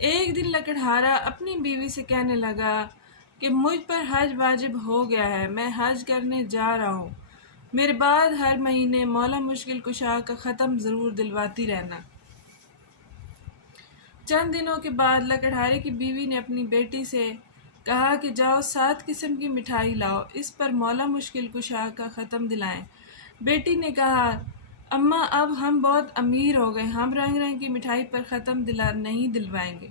ایک دن لکڑہارا اپنی بیوی سے کہنے لگا کہ مجھ پر حج واجب ہو گیا ہے، میں حج کرنے جا رہا ہوں، میرے بعد ہر مہینے مولا مشکل کشا کا ختم ضرور دلواتی رہنا۔ چند دنوں کے بعد لکڑہارے کی بیوی نے اپنی بیٹی سے کہا کہ جاؤ 7 قسم کی مٹھائی لاؤ، اس پر مولا مشکل کشا کا ختم دلائیں۔ بیٹی نے کہا اماں اب ہم بہت امیر ہو گئے، ہم رنگ رنگ کی مٹھائی پر ختم نہیں دلوائیں گے۔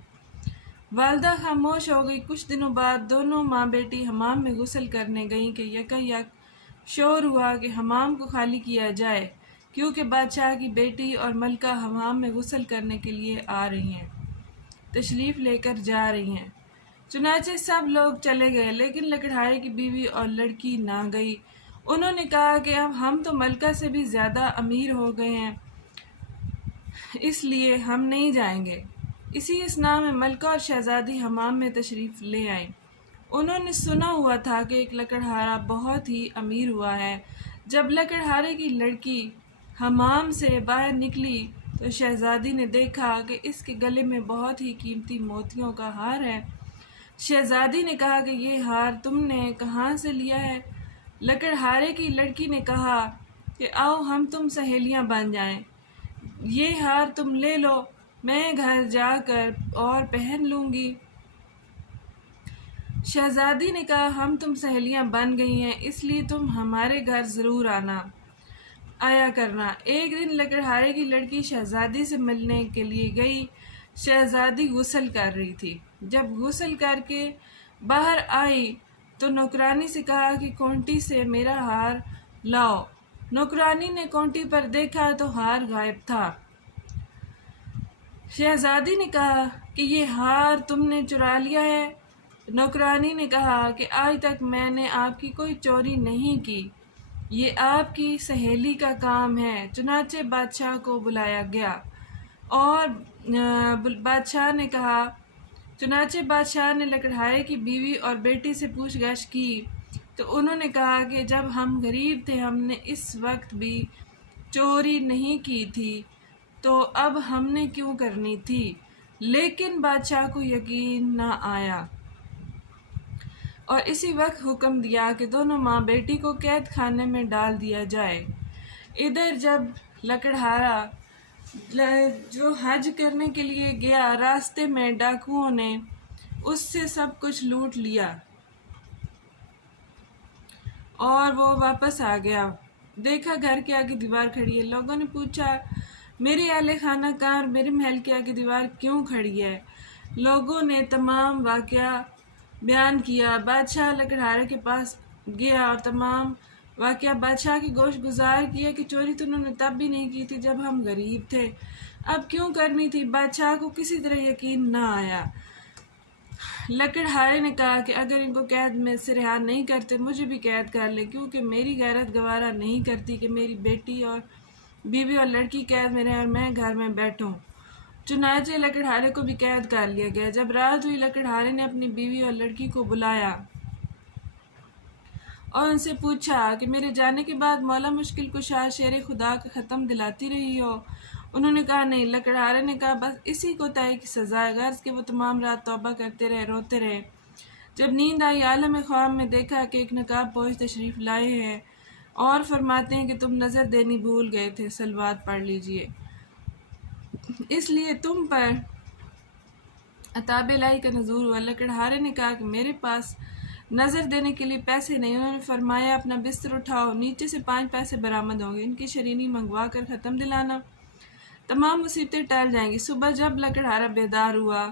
والدہ خاموش ہو گئی۔ کچھ دنوں بعد دونوں ماں بیٹی حمام میں غسل کرنے گئیں کہ یک شور ہوا کہ حمام کو خالی کیا جائے، کیونکہ بادشاہ کی بیٹی اور ملکہ حمام میں غسل کرنے کے لیے آ رہی ہیں، تشریف لے کر جا رہی ہیں۔ چنانچہ سب لوگ چلے گئے، لیکن لکڑہارے کی بیوی اور لڑکی نہ گئی۔ انہوں نے کہا کہ اب ہم تو ملکہ سے بھی زیادہ امیر ہو گئے ہیں، اس لیے ہم نہیں جائیں گے۔ اسی اثناء میں ملکہ اور شہزادی حمام میں تشریف لے آئیں۔ انہوں نے سنا ہوا تھا کہ ایک لکڑہارا بہت ہی امیر ہوا ہے۔ جب لکڑہارے کی لڑکی حمام سے باہر نکلی تو شہزادی نے دیکھا کہ اس کے گلے میں بہت ہی قیمتی موتیوں کا ہار ہے۔ شہزادی نے کہا کہ یہ ہار تم نے کہاں سے لیا ہے؟ لکڑہارے کی لڑکی نے کہا کہ آؤ ہم تم سہیلیاں بن جائیں، یہ ہار تم لے لو، میں گھر جا کر اور پہن لوں گی۔ شہزادی نے کہا ہم تم سہیلیاں بن گئی ہیں، اس لیے تم ہمارے گھر ضرور آیا کرنا۔ ایک دن لکڑہارے کی لڑکی شہزادی سے ملنے کے لیے گئی۔ شہزادی غسل کر رہی تھی۔ جب غسل کر کے باہر آئی تو نوکرانی سے کہا کہ کونٹی سے میرا ہار لاؤ۔ نوکرانی نے کونٹی پر دیکھا تو ہار غائب تھا۔ شہزادی نے کہا کہ یہ ہار تم نے چرا لیا ہے؟ نوکرانی نے کہا کہ آج تک میں نے آپ کی کوئی چوری نہیں کی، یہ آپ کی سہیلی کا کام ہے۔ چنانچہ بادشاہ کو بلایا گیا اور بادشاہ نے لکڑہارے کی بیوی اور بیٹی سے پوچھ گچھ کی تو انہوں نے کہا کہ جب ہم غریب تھے ہم نے اس وقت بھی چوری نہیں کی تھی، تو اب ہم نے کیوں کرنی تھی؟ لیکن بادشاہ کو یقین نہ آیا اور اسی وقت حکم دیا کہ دونوں ماں بیٹی کو قید خانے میں ڈال دیا جائے۔ ادھر جب لکڑہارا جو حج کرنے کے لیے گیا، راستے میں ڈاکوؤں نے اس سے سب کچھ لوٹ لیا اور وہ واپس آ گیا۔ دیکھا گھر کے آگے دیوار کھڑی ہے۔ لوگوں نے پوچھا میرے اہل خانہ کہاں اور میرے محل کے آگے دیوار کیوں کھڑی ہے؟ لوگوں نے تمام واقعہ بیان کیا۔ بادشاہ لکڑہارے کے پاس گیا اور تمام واقعہ بادشاہ کی گوش گزار کیا کہ چوری تو انہوں نے تب بھی نہیں کی تھی جب ہم غریب تھے، اب کیوں کرنی تھی؟ بادشاہ کو کسی طرح یقین نہ آیا۔ لکڑہارے نے کہا کہ اگر ان کو قید میں سے رہا نہیں کرتے مجھے بھی قید کر لے، کیونکہ میری غیرت گوارا نہیں کرتی کہ میری بیٹی اور بیوی اور لڑکی قید میں رہیں اور میں گھر میں بیٹھوں۔ چنانچہ لکڑہارے کو بھی قید کر لیا گیا۔ جب رات ہوئی لکڑہارے نے اپنی بیوی اور لڑکی کو بلایا اور ان سے پوچھا کہ میرے جانے کے بعد مولا مشکل کشا شیر خدا کا ختم دلاتی رہی ہو؟ انہوں نے کہا نہیں۔ لکڑہارے نے کہا بس اسی کوتاہی کی سزا ہے، غرض کہ وہ تمام رات توبہ کرتے رہے، روتے رہے۔ جب نیند آئی عالم خواب میں دیکھا کہ ایک نقاب پوش تشریف لائے ہیں اور فرماتے ہیں کہ تم نظر دینی بھول گئے تھے، صلوات پڑھ لیجئے، اس لیے تم پر عطاب الہی کا نزول ہوا۔ لکڑہارے نے کہا کہ میرے پاس نظر دینے کے لیے پیسے نہیں۔ انہوں نے فرمایا اپنا بستر اٹھاؤ، نیچے سے 5 پیسے برآمد ہوں گے، ان کی شرینی منگوا کر ختم دلانا، تمام مصیبتیں ٹل جائیں گی۔ صبح جب لکڑہارا بیدار ہوا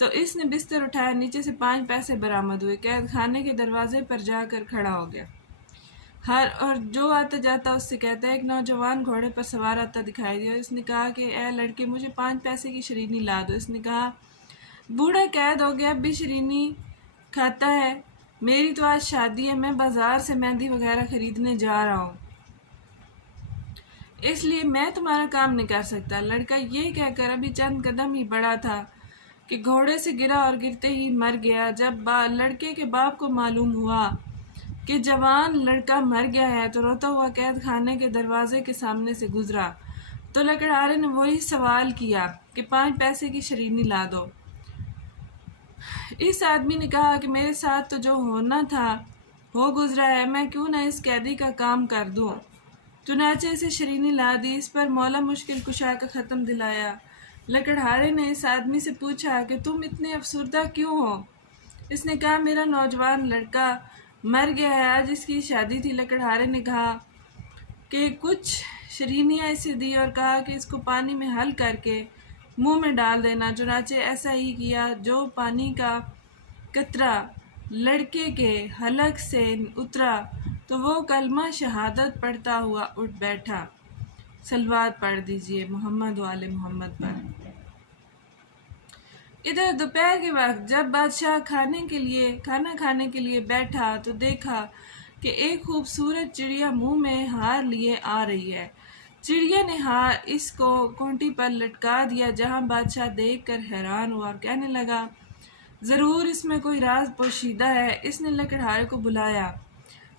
تو اس نے بستر اٹھایا، نیچے سے 5 پیسے برآمد ہوئے، قید خانے کے دروازے پر جا کر کھڑا ہو گیا۔ اور جو آتا جاتا اس سے کہتا ہے ایک نوجوان گھوڑے پر سوار آتا دکھائی دیا۔ اس نے کہا کہ اے لڑکے مجھے 5 پیسے کی شرینی لا دو۔ اس نے کہا بوڑھا قید ہو گیا اب بھی شرینی کھاتا ہے، میری تو آج شادی ہے، میں بازار سے مہندی وغیرہ خریدنے جا رہا ہوں، اس لیے میں تمہارا کام نہیں کر سکتا۔ لڑکا یہ کہہ کر ابھی چند قدم ہی بڑھا تھا کہ گھوڑے سے گرا اور گرتے ہی مر گیا۔ جب لڑکے کے باپ کو معلوم ہوا کہ جوان لڑکا مر گیا ہے تو روتا ہوا قید خانے کے دروازے کے سامنے سے گزرا تو لکڑہارے نے وہی سوال کیا کہ 5 پیسے کی شرینی لا دو۔ اس آدمی نے کہا کہ میرے ساتھ تو جو ہونا تھا ہو گزرا ہے، میں کیوں نہ اس قیدی کا کام کر دوں۔ چنانچہ اسے شرینی لا دی، اس پر مولا مشکل کشا کا ختم دلایا۔ لکڑہارے نے اس آدمی سے پوچھا کہ تم اتنے افسردہ کیوں ہو؟ اس نے کہا میرا نوجوان لڑکا مر گیا ہے، آج اس کی شادی تھی۔ لکڑہارے نے کہا کہ کچھ شرینیاں اسے دی اور کہا کہ اس کو پانی میں حل کر کے منہ میں ڈال دینا۔ چنانچہ ایسا ہی کیا۔ جو پانی کا قطرہ لڑکے کے حلق سے اترا تو وہ کلمہ شہادت پڑھتا ہوا اٹھ بیٹھا۔ صلوات پڑھ دیجئے محمد و آل محمد پر۔ ادھر دوپہر کے وقت جب بادشاہ کھانا کھانے کے لیے بیٹھا تو دیکھا کہ ایک خوبصورت چڑیا منہ میں ہار لیے آ رہی ہے۔ چڑیا نے ہار اس کو کونٹی پر لٹکا دیا، جہاں بادشاہ دیکھ کر حیران ہوا، کہنے لگا ضرور اس میں کوئی راز پوشیدہ ہے۔ اس نے لکڑہارے کو بلایا۔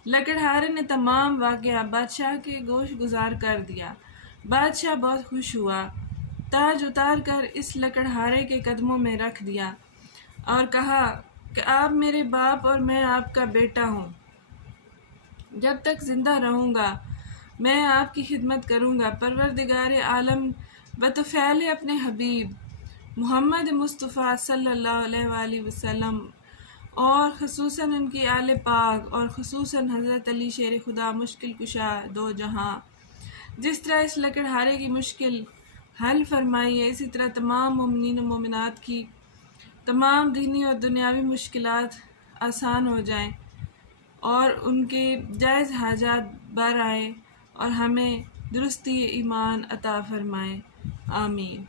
لکڑہارے نے تمام واقعہ بادشاہ کے گوش گزار کر دیا۔ بادشاہ بہت خوش ہوا، تاج اتار کر اس لکڑہارے کے قدموں میں رکھ دیا اور کہا کہ آپ میرے باپ اور میں آپ کا بیٹا ہوں۔ جب تک زندہ رہوں گا میں آپ کی خدمت کروں گا۔ پروردگار عالم بطفیل اپنے حبیب محمد مصطفیٰ صلی اللہ علیہ وآلہ وسلم اور خصوصاً ان کی آل پاک اور خصوصاً حضرت علی شیر خدا مشکل کشا دو جہاں جس طرح اس لکڑہارے کی مشکل حل فرمائی ہے، اسی طرح تمام مومنین و مومنات کی تمام دینی اور دنیاوی مشکلات آسان ہو جائیں اور ان کے جائز حاجات بر آئیں اور ہمیں درستی ایمان عطا فرمائے، آمین۔